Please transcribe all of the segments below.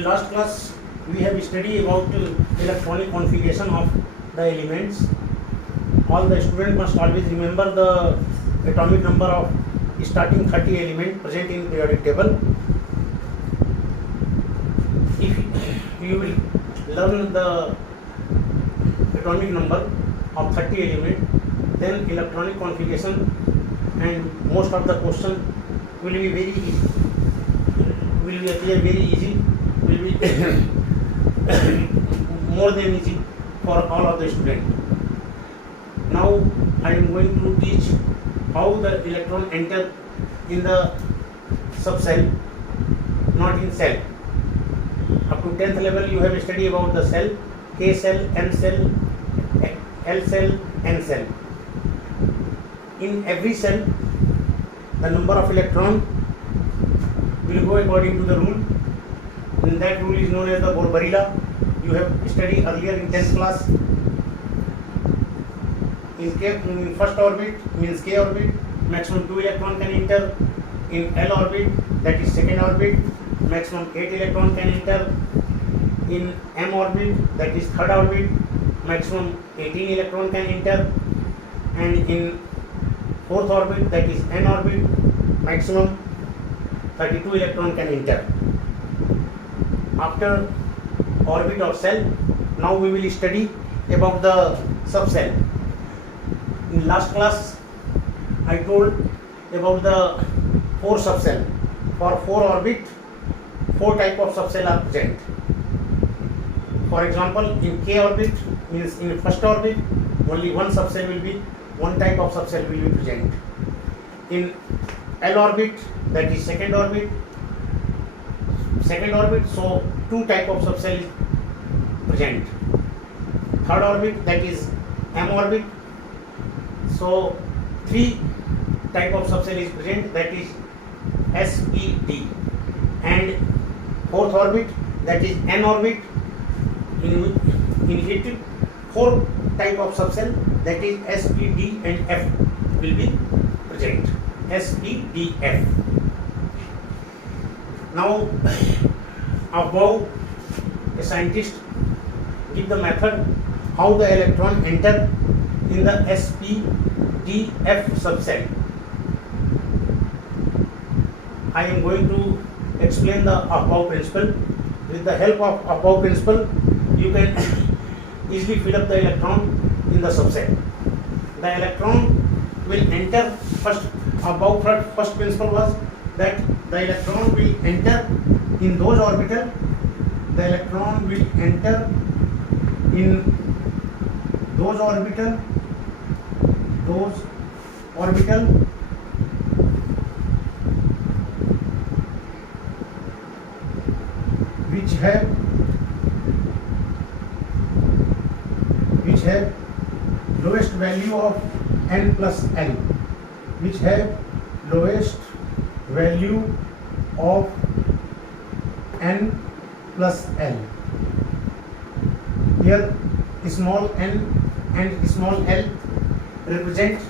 In last class, we have studied about electronic configuration of the elements. All the student must always remember the atomic number of starting 30 element present in periodic table. If you will learn the atomic number of 30 element, then electronic configuration and most of the question will be very easy, will be appear very easy, will be more than easy for all of the students. Now I am going to teach how the electron enter in the subcell, not in cell. Up to 10th level you have studied about the cell, K cell, M cell, L cell, N cell. In every cell, the number of electron will go according to the rule, and that rule is known as the Bohr-Barilla. You have studied earlier in 10th class. In first orbit, means K orbit, maximum 2 electron can enter. In L orbit, that is second orbit, maximum 8 electron can enter. In M orbit, that is third orbit, maximum 18 electron can enter. And in fourth orbit, that is N orbit, maximum 32 electron can enter. After orbit of cell, now we will study about the subcell. In last class, I told about the 4 subcell. For 4 orbit, 4 type of subcell are present. For example, in K orbit, means in first orbit, only one subcell will be, one type of subcell will be present. In L orbit, that is second orbit, so 2 type of subcell is present. Third orbit, that is M orbit, so 3 type of subcell is present, that is S, P, D. And fourth orbit, that is N orbit, in it 4 type of subcell, that is S, P, D and F will be present. S, P, D, F. Now above, a scientist give the method how the electron enter in the S, P, D, F subcell. I am going to explain the above principle. With the help of above principle, you can easily fill up the electron in the subcell. The electron will enter first. Above first principle was that the electron will enter in those orbital. The electron will enter in those orbital which have lowest value of n plus l, which have lowest value of n plus l. Here small n and small l represent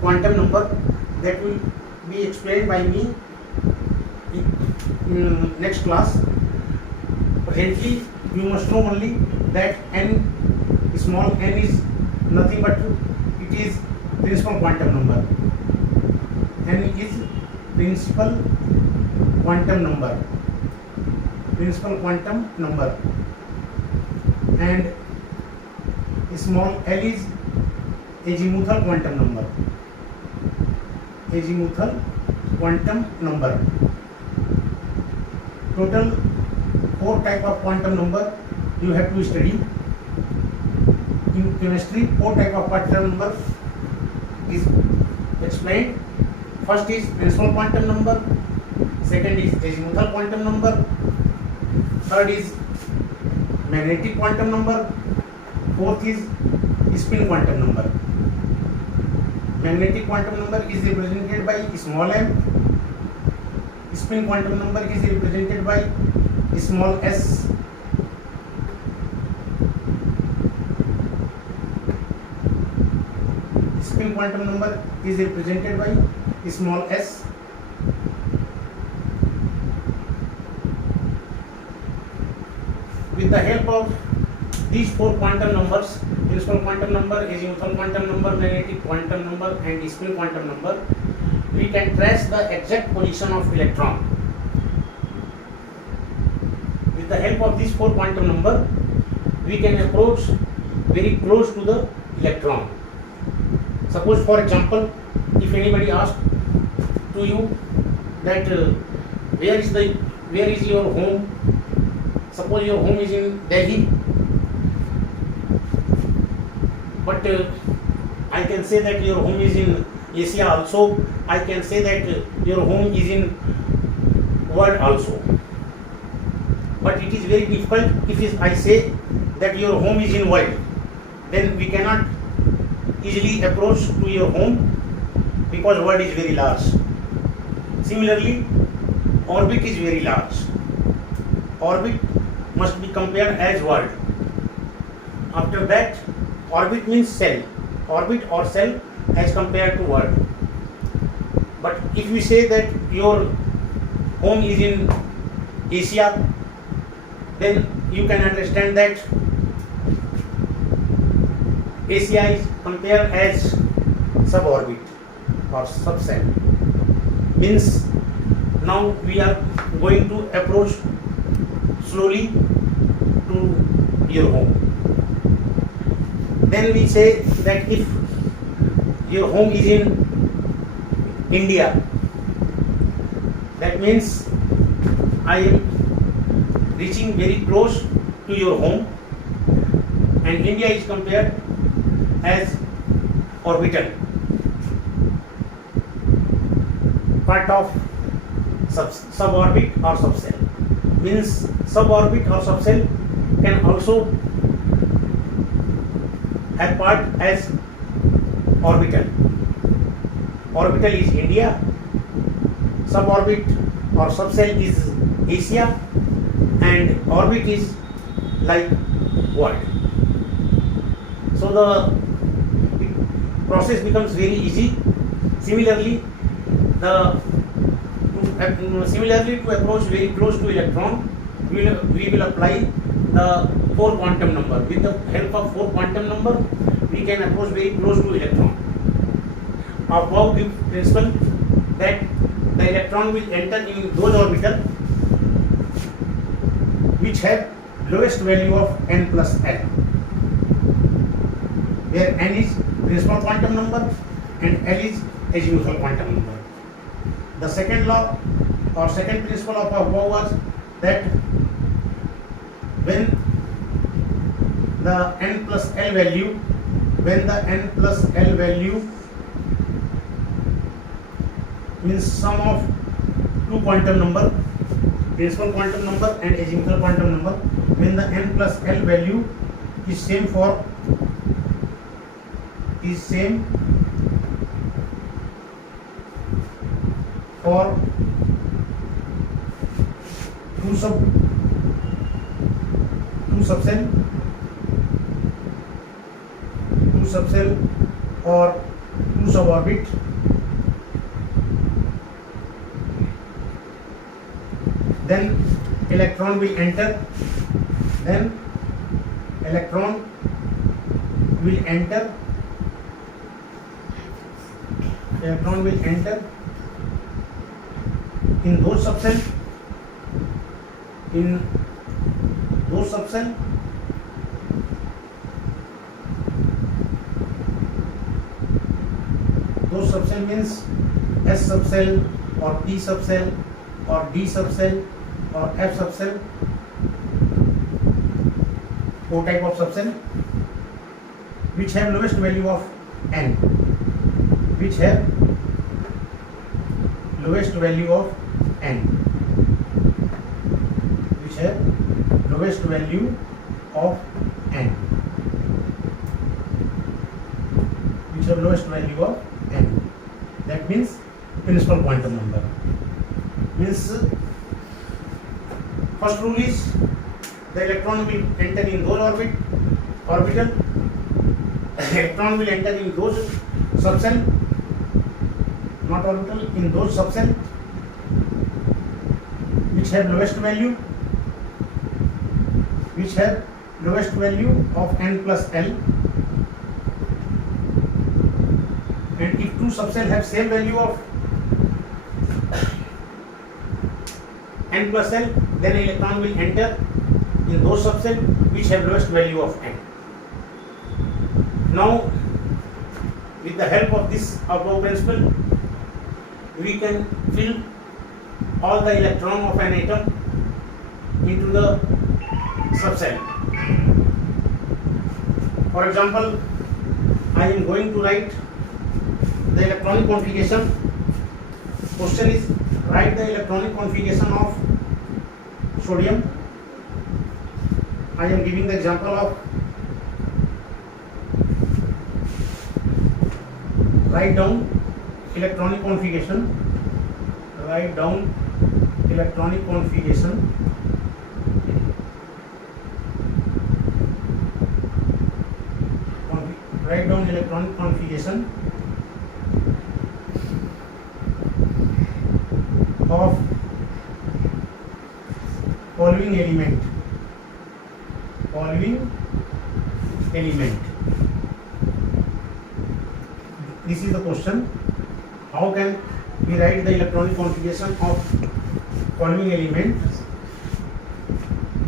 quantum number that will be explained by me in next class. Presently, you must know only that n, small n is nothing but it is principal quantum number. N is principal quantum number, and small l is azimuthal quantum number. Total 4 type of quantum number you have to study. In chemistry, 4 type of quantum number is explained. First is principal quantum number, second is azimuthal quantum number, third is magnetic quantum number, fourth is spin quantum number. Magnetic quantum number is represented by small m, spin quantum number is represented by small s, spin quantum number is represented by small s, with the help of these four quantum numbers, principal quantum number, azimuthal quantum number, magnetic quantum number, and spin quantum number, we can trace the exact position of electron. With the help of these four quantum number, we can approach very close to the electron. Suppose, for example, if anybody asks to you that where is your home? Suppose your home is in Delhi, but I can say that your home is in Asia also. I can say that your home is in world also. But it is very difficult if I say that your home is in world. Then we cannot easily approach to your home because world is very large. Similarly, orbit is very large. Orbit must be compared as world. After that, orbit means cell. Orbit or cell as compared to world. But if we say that your home is in Asia, then you can understand that Asia is compared as suborbit or subcell. Means now we are going to approach slowly to your home. Then we say that if your home is in India, that means I am reaching very close to your home, and India is compared as orbital, part of suborbit or subcell. Means suborbit or subcell can also have part as orbital. Orbital is India, suborbit or subcell is Asia, and orbit is like world. So the process becomes very easy. Similarly, to approach very close to electron, we will apply the four quantum number. With the help of four quantum number, we can approach very close to electron. Above the principle that the electron will enter in those orbitals which have lowest value of n plus l, where n is principal quantum number and l is azimuthal quantum number. The second law or second principle of above was that when the n plus l value, means sum of two quantum number, principal quantum number and azimuthal quantum number, when the n plus l value is same for two subcell or two suborbit, then electron will enter in those subcell, those subcell means S subcell or P subcell or D subcell or F subcell, four type of subcell which have lowest value of n, which have lowest value of n, which have lowest value of n, which have lowest value of n. That means principal quantum number. Means first rule is the electron will enter in those orbital, electron will enter in those subcell, not orbital, in those subcell which have lowest value which have lowest value of n plus L, and if two subcells have same value of n plus L, then an electron will enter in those subcells which have lowest value of n. Now, with the help of this above principle, we can fill all the electron of an atom into the subcell. For example, I am going to write the electronic configuration. Question is, write the electronic configuration of sodium. I am giving the example of write down electronic configuration. Write down electronic configuration write down electronic configuration of following element. This is the question. How can we write the electronic configuration of following element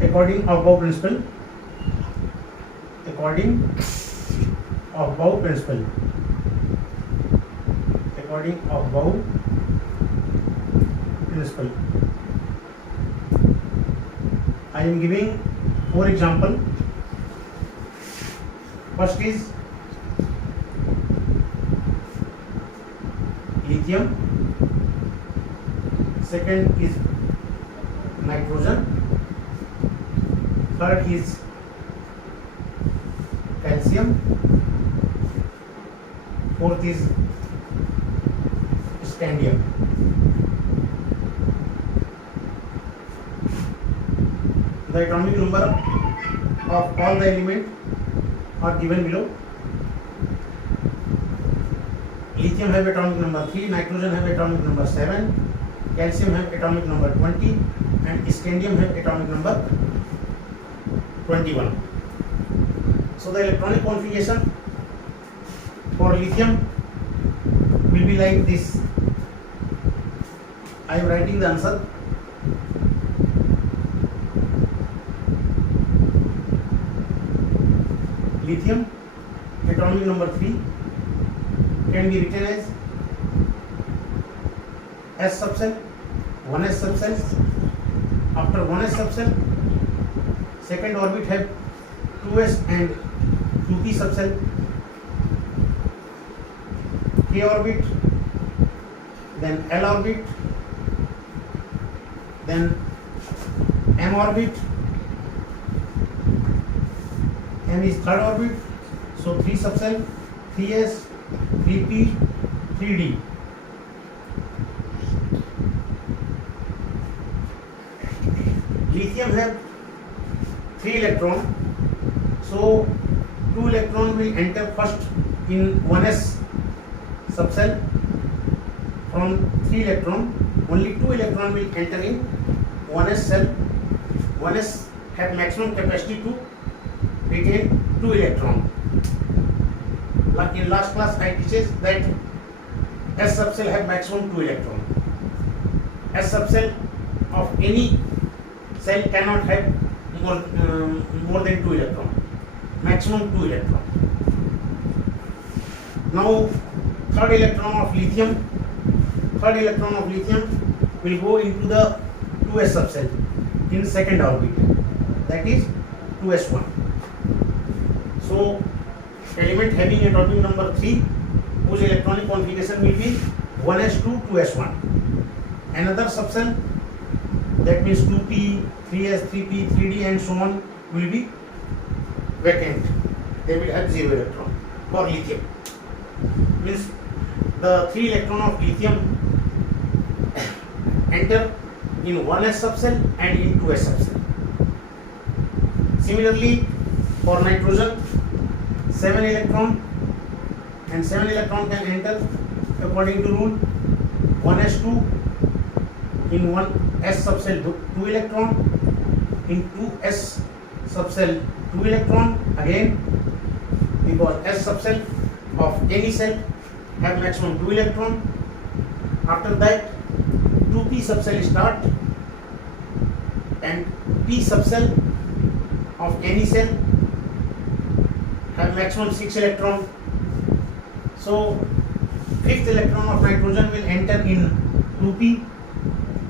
according above principle? According above principle. I am giving 4 example. First is lithium, second is nitrogen, third is calcium, fourth is scandium. The atomic number of all the elements are given below. Lithium have atomic number 3, nitrogen have atomic number 7, calcium have atomic number 20, and scandium have atomic number 21. So the electronic configuration for lithium will be like this. I am writing the answer. Lithium atomic number 3 can be written as S subcell, 1s subcell. After 1s subcell, second orbit have 2s and 2p subcell. K orbit, then L orbit, then M orbit. M is third orbit, so 3 subcell, 3s, 3p, 3d. Lithium have 3 electrons, so 2 electrons will enter first in 1s subcell. From 3 electrons, only 2 electrons will enter in 1s cell. 1s have maximum capacity to retain 2 electrons. Like in last class I teaches that S subcell have maximum 2 electrons. S subcell of any cell cannot have more than 2 electrons. Maximum 2 electrons. Now third electron of lithium will go into the 2s subcell in second orbit, that is 2s1. So element having atomic number 3 whose electronic configuration will be 1s2 2s1. Another subcell, that means 2p, 3s, 3p, 3d and so on, will be vacant. They will have 0 electron for lithium. Means the 3 electron of lithium enter in 1s subcell and in 2s subcell. Similarly, for nitrogen, 7 electron and 7 electron can enter according to rule. 1s2 in 1s subcell 2 electron, in 2s subcell 2 electron again, because S subcell of any cell have maximum 2 electron. After that 2p subcell start, and p subcell of any cell have maximum 6 electron. So fifth electron of nitrogen will enter in 2p.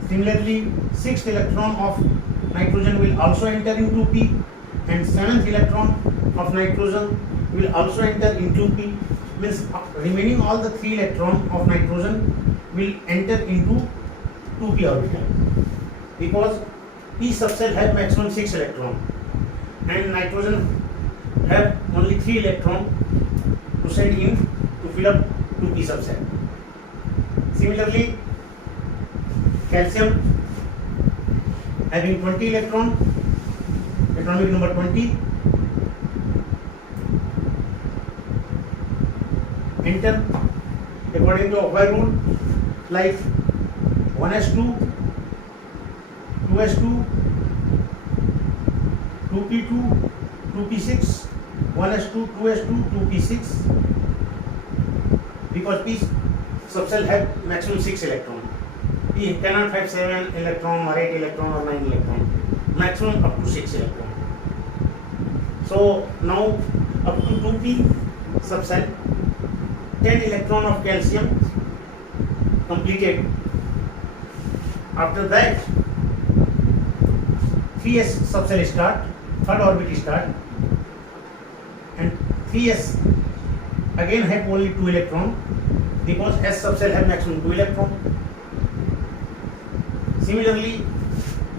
Similarly, sixth electron of nitrogen will also enter in 2p, and seventh electron of nitrogen will also enter in 2p. Means remaining all the 3 electron of nitrogen will enter into 2p orbital, because p subcell have maximum 6 electron and nitrogen have only 3 electron to send in to fill up 2p subcell. Similarly, calcium having 20 electron, atomic number 20, enter according to Ockway rule, like 1s2, 2s2, 2p2, 2p6, 1s2, 2s2, 2p6, because p subcell have maximum 6 electron. P cannot have 7 electron or 8 electron or 9 electron, maximum up to 6 electron. So now up to 2p subcell, 10 electron of calcium completed. After that 3s subcell start, third orbit start, and 3s again have only 2 electron, because s subcell have maximum 2 electron. Similarly,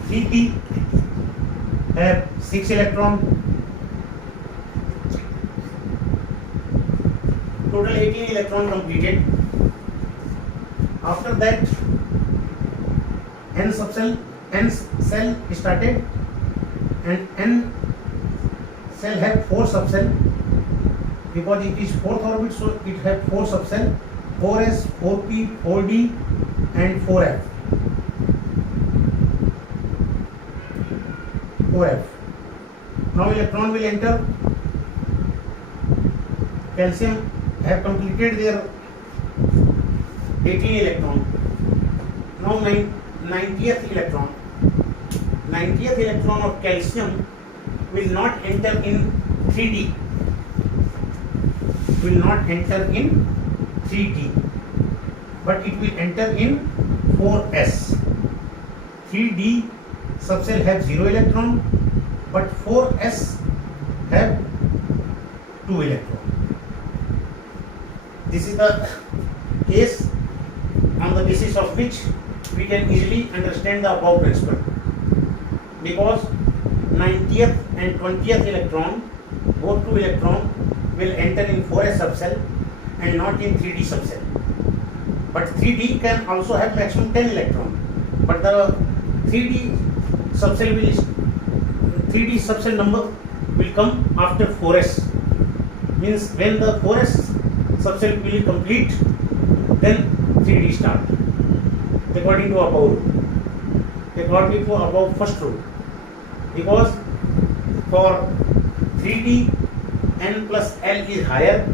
3p have 6 electron, total 18 electron completed. After that n cell started, and n cell have 4 subcell, because it is 4th orbit, so it have 4 subcell, 4s, 4p, 4d and 4f. 4f. Now electron will enter. Calcium have completed their 18 electron. Now 90th electron. 90th electron of calcium will not enter in 3d. Will not enter in 3d, but it will enter in 4s. 3d subcell have 0 electron, but 4s have 2 electron. This is the case on the basis of which we can easily understand the above principle, because 90th and 20th electron, both 2 electron will enter in 4s subcell and not in 3d subcell. But 3d can also have maximum 10 electron, but the 3d subcell number will come after 4s. Means when the 4s subcell will complete, then 3d start, according to above rule, according to above first rule. Because for 3d n plus l is higher,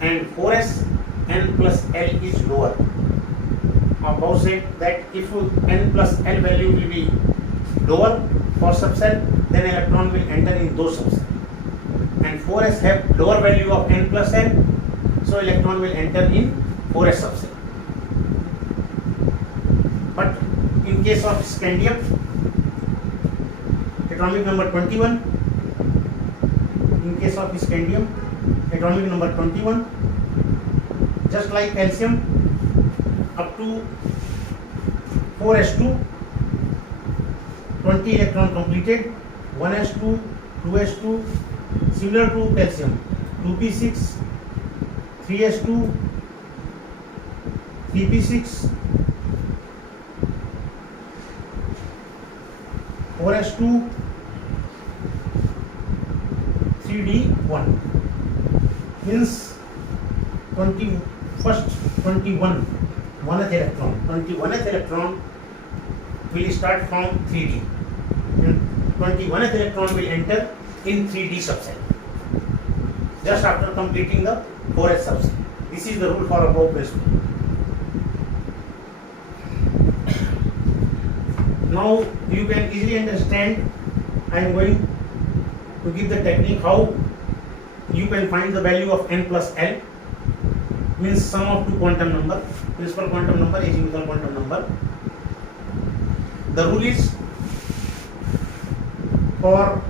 and 4s n plus l is lower. Above said that if n plus l value will be lower for subcell, then electron will enter in those subcell, and 4s have lower value of n plus l, so electron will enter in 4s subcell. But in case of scandium, atomic number 21, in case of scandium, atomic number 21, just like calcium, up to 4s2, 20 electron completed, 1s2, 2s2, similar to calcium, 2p6, 3s2, 3p6, 4s2, 3d1. Means 21th electron will start from 3d, and 21th electron will enter in 3D subcell just after completing the 4S subcell. This is the rule for above principle. Now you can easily understand. I am going to give the technique how you can find the value of n plus L, means sum of two quantum number, principal quantum number, azimuthal quantum number. The rule is for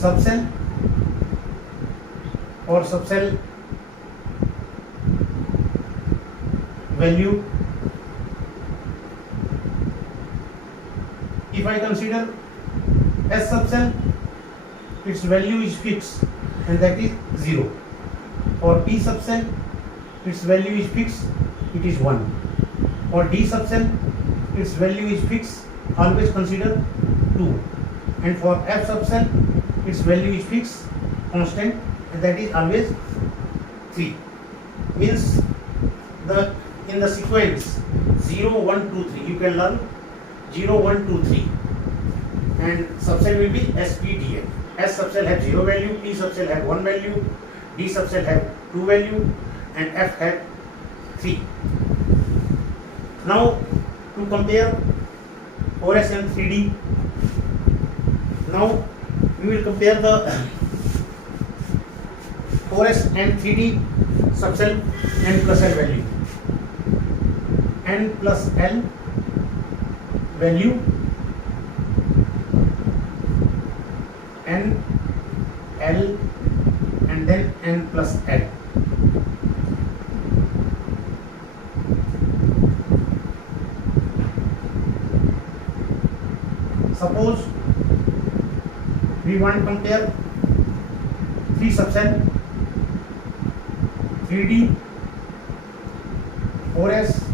subcell value, if I consider S subcell, its value is fixed and that is 0. For P subcell, its value is fixed, it is 1. For D subcell, its value is fixed, always consider 2. And for F subcell, its value is fixed, constant, and that is always 3. Means in the sequence 0, 1, 2, 3, you can learn 0, 1, 2, 3, and subcell will be SPDF. S subcell have 0 value, P subcell have 1 value, D subcell have 2 value, and F have 3. Now to compare 4S and 3D, now we will compare the 4S and 3D subcell n plus L value. N plus L value, N, L, and then N plus L. Suppose we want to compare 3 subcell, 3D, 4S,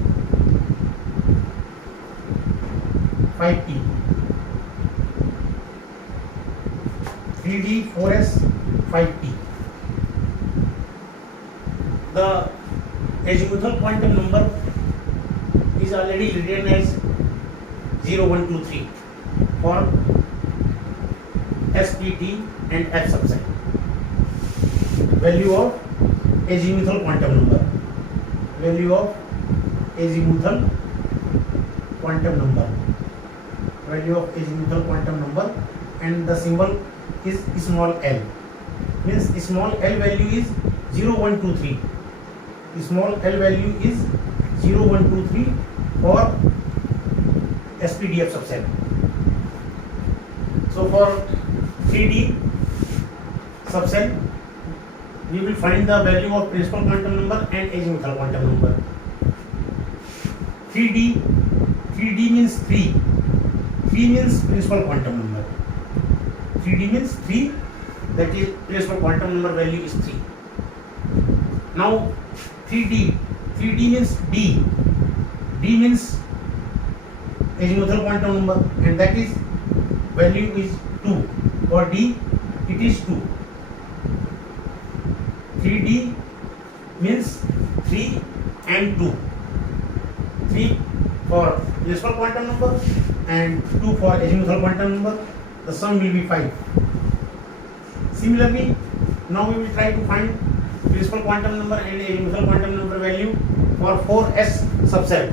5P, 3D, 4S, 5P. The azimuthal quantum number is already written as 0, 1, 2, 3 for S, P, D and F subcell. Value of azimuthal quantum number. Value of azimuthal quantum number. Value of azimuthal quantum number, and the symbol is small l. Means small l value is 0, 1, 2, 3. Small l value is 0, 1, 2, 3 for SPDF subcell. So for 3D subcell, we will find the value of principal quantum number and azimuthal quantum number. 3D means 3. 3 means principal quantum number. 3D means 3, that is principal quantum number value is 3. Now 3D means D. D means azimuthal quantum number, and that is value is 2. For D it is 2. 3D means 3 and 2. 3 for principal quantum number and 2 for azimuthal quantum number. The sum will be 5. Similarly, now we will try to find principal quantum number and azimuthal quantum number value for 4S subcell.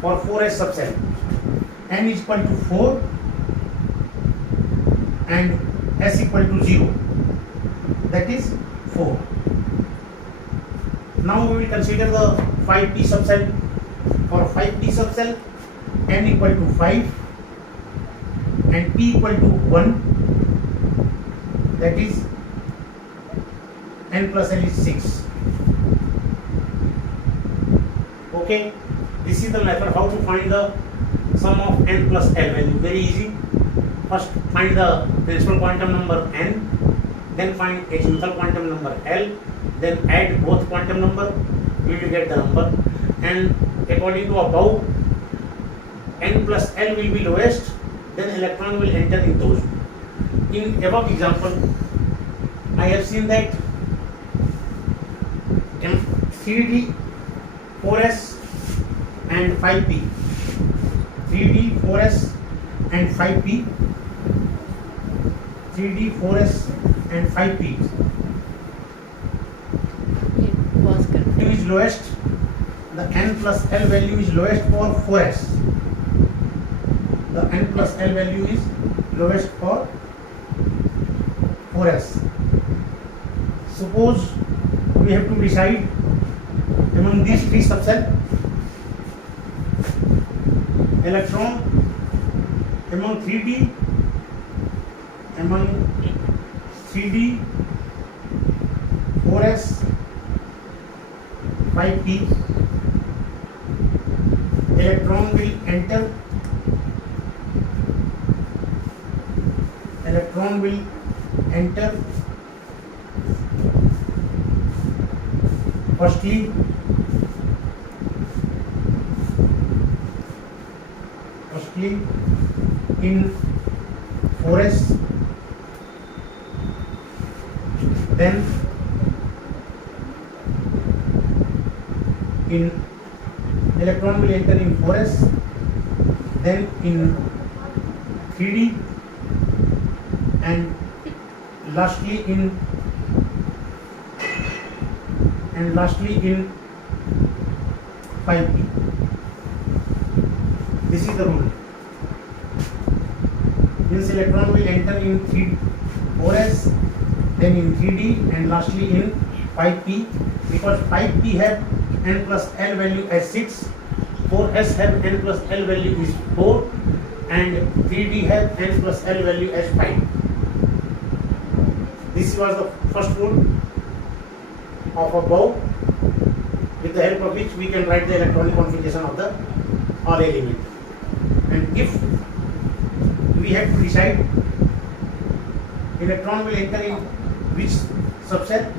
For 4S subcell, n is equal to 4 and S equal to 0. That is 4. Now we will consider the 5P subcell. For 5P subcell, n equal to 5 and P equal to 1, that is n plus L is 6. Okay, this is the method how to find the sum of n plus L value. Very easy. First find the principal quantum number n, then find azimuthal quantum number L, then add both quantum number, we will get the number. And according to above, n plus L will be lowest, then electron will enter in those. In above example, I have seen that in 3D, 4S and 5P, 3D, 4S and 5p, 3d, 4s and 5p. It was correct. Value is lowest, the n plus l value is lowest for 4s. The n plus l value is lowest for 4s. Suppose we have to decide among these three subsets, electron among 3d, 4s, 5p. Electron will enter firstly in 4s, then electron will enter in 4s, then in 3d, and lastly in 5p. This is the rule. Means electron will enter in 4s, then in 3d, and lastly in 5p, because 5p have n plus l value as 6, 4s have n plus l value is 4, and 3d have n plus l value as 5. This was the first rule of above, with the help of which we can write the electronic configuration of the all element. And if we have to decide electron will enter in which subset,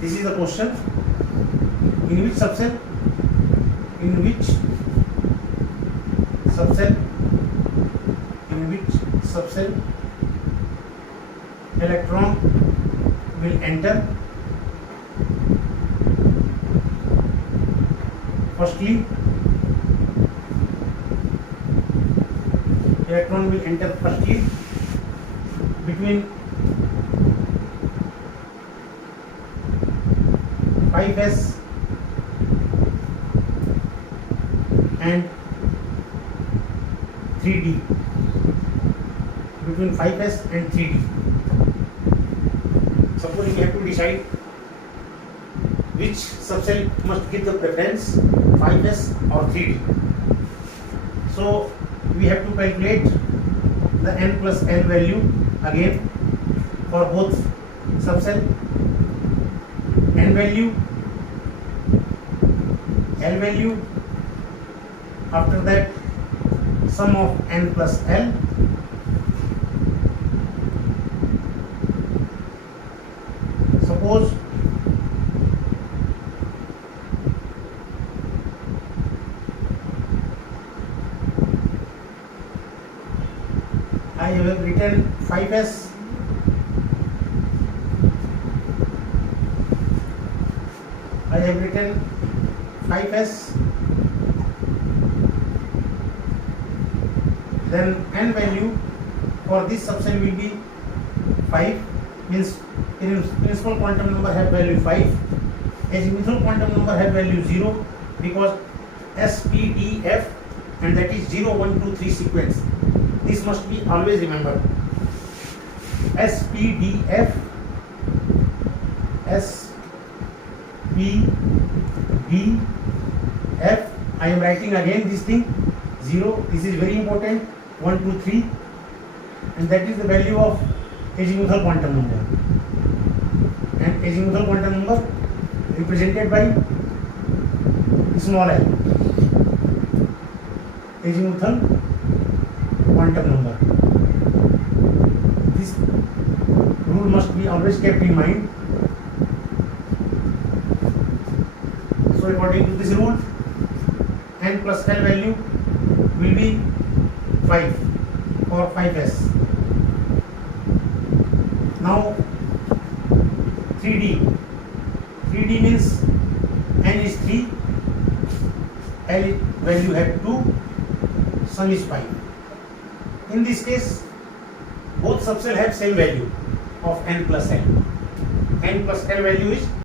this is the question. In which subset? Electron will enter? Firstly, electron will enter firstly between 5s and 3d. Between 5s and 3d. Suppose we have to decide which subcell must give the preference, 5s or 3d. So we have to calculate the n plus l value again for both subcell. N value, L value, after that sum of n plus l, suppose I have written 5s, then n value for this subcell will be 5, means principal quantum number have value 5, azimuthal quantum number have value 0, because S, P, D, F, and that is 0, 1, 2, 3 sequence. This must be always remembered. S, P, D, F, S, P, D, F. I am writing again this thing 0. This is very important. 1, 2, 3, and that is the value of azimuthal quantum number. And azimuthal quantum number represented by small l. Azimuthal quantum number. This rule must be always kept in mind. So according to this rule, n plus l value will be 5 for 5s. Now 3d. 3d means n is 3, l value have 2, sum is 5. In this case, both subcell have same value of n plus l. N plus l value is